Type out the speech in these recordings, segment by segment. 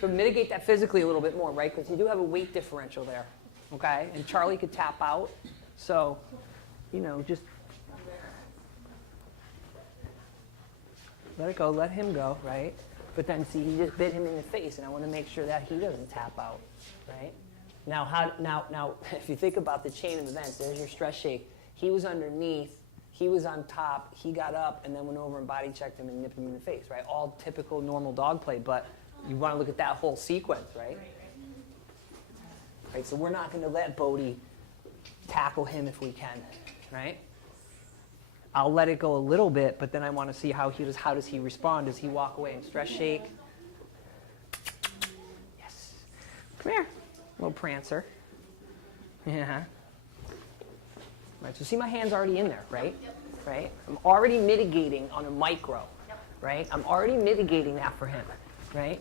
So mitigate that physically a little bit more, right? Because you do have a weight differential there, okay? And Charlie could tap out. So, you know, just let it go, let him go, right? But then, see, he just bit him in the face, and I want to make sure that he doesn't tap out, right? Now, if you think about the chain of events, there's your stress shake. He was underneath, he was on top, he got up, and then went over and body checked him and nipped him in the face, right? All typical normal dog play, but you want to look at that whole sequence, right? Right, so we're not going to let Bodie tackle him if we can, right? I'll let it go a little bit, but then I want to see how does he respond? Does he walk away and stress shake? Yes. Come here, little prancer. Yeah. Right, so see my hand's already in there, right? Yep. Right? I'm already mitigating on a micro, yep. Right? I'm already mitigating that for him, right?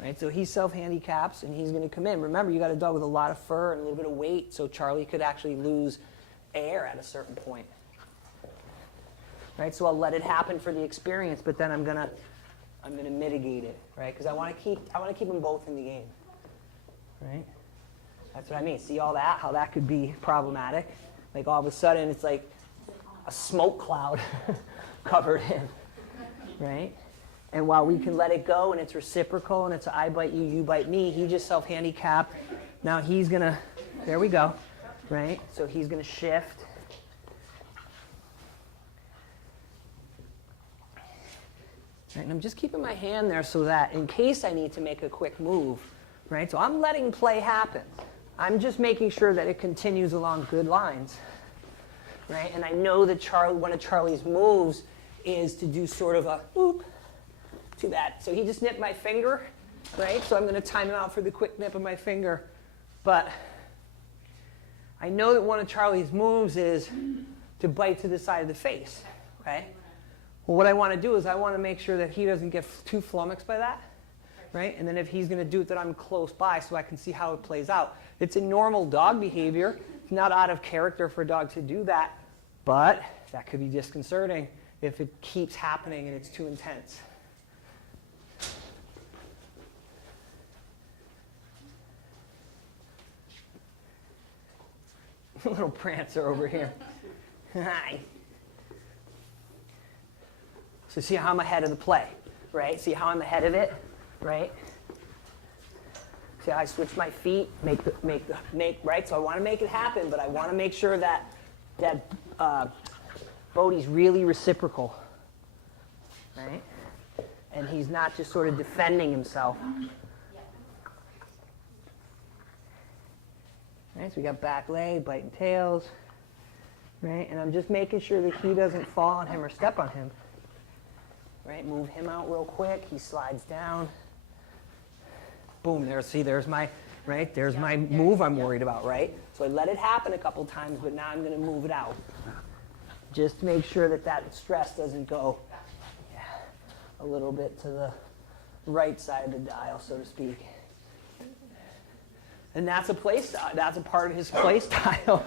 Right, so he self-handicaps, and he's going to come in. Remember, you got a dog with a lot of fur and a little bit of weight, so Charlie could actually lose air at a certain point. Right, so I'll let it happen for the experience, but then I'm gonna mitigate it, right? Because I want to keep them both in the game, right? That's what I mean. See all that? How that could be problematic? Like all of a sudden, it's like a smoke cloud covered him, right? And while we can let it go and it's reciprocal and it's I bite you, you bite me, he just self-handicapped. Now he's going to, there we go, right? So he's going to shift. Right, and I'm just keeping my hand there so that in case I need to make a quick move, right? So I'm letting play happen. I'm just making sure that it continues along good lines, right? And I know that one of Charlie's moves is to do sort of a whoop. Too bad. So he just nipped my finger, right? So I'm going to time him out for the quick nip of my finger. But I know that one of Charlie's moves is to bite to the side of the face, okay? Well, what I want to do is I want to make sure that he doesn't get too flummoxed by that, right? And then if he's going to do it, that I'm close by so I can see how it plays out. It's a normal dog behavior. It's not out of character for a dog to do that, but that could be disconcerting if it keeps happening and it's too intense. Little prancer over here. Hi. So see how I'm ahead of the play, right? See how I'm ahead of it, right? See how I switch my feet, right? So I want to make it happen, but I want to make sure that Bodie's really reciprocal, right? And he's not just sort of defending himself. Right, so we got back leg, biting tails, right? And I'm just making sure that he doesn't fall on him or step on him. Right, move him out real quick. He slides down. Boom, there's my, right? There's my move I'm worried about, right? So I let it happen a couple times, but now I'm going to move it out. Just to make sure that that stress doesn't go a little bit to the right side of the dial, so to speak. And that's a play style. That's a part of his play style.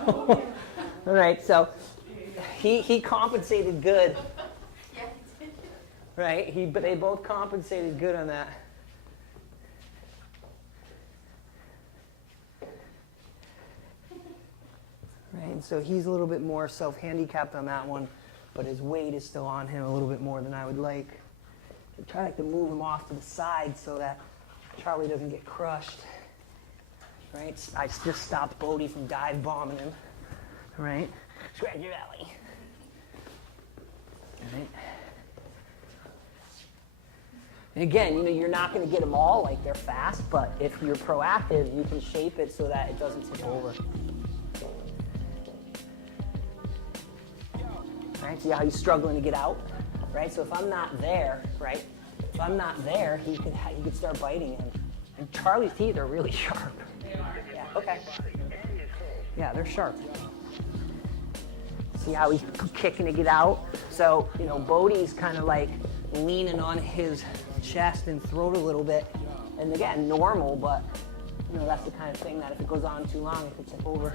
All right, so he compensated good. Right, but they both compensated good on that. Right, and so he's a little bit more self-handicapped on that one, but his weight is still on him a little bit more than I would like. I try to move him off to the side so that Charlie doesn't get crushed. Right, I just stopped Bodie from dive bombing him. Right, scratch your belly. Right. And again, you're not going to get them all like they're fast, but if you're proactive, you can shape it so that it doesn't tip over. Right, see how he's struggling to get out? Right, so if I'm not there, right, if I'm not there, he could start biting him. And Charlie's teeth are really sharp. Yeah, okay. Yeah, they're sharp. See how he's kicking to get out? So, Bodie's kind of like leaning on his chest and throat a little bit. And again, normal, but that's the kind of thing that if it goes on too long, it could tip over.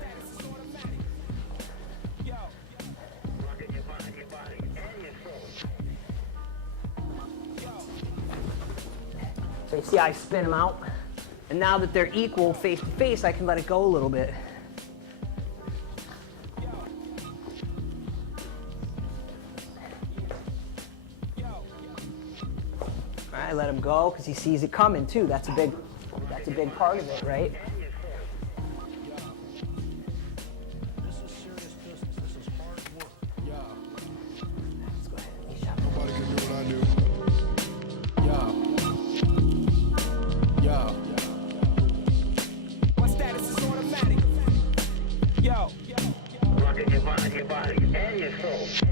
So you see I spin them out? And now that they're equal face to face, I can let it go a little bit. All right, let him go because he sees it coming too. That's a big part of it, right? This is serious business. This is hard work. Let's go ahead and leash out. Nobody can do what I do. My status is automatic. Yo. Rocking your mind, your body, and your soul.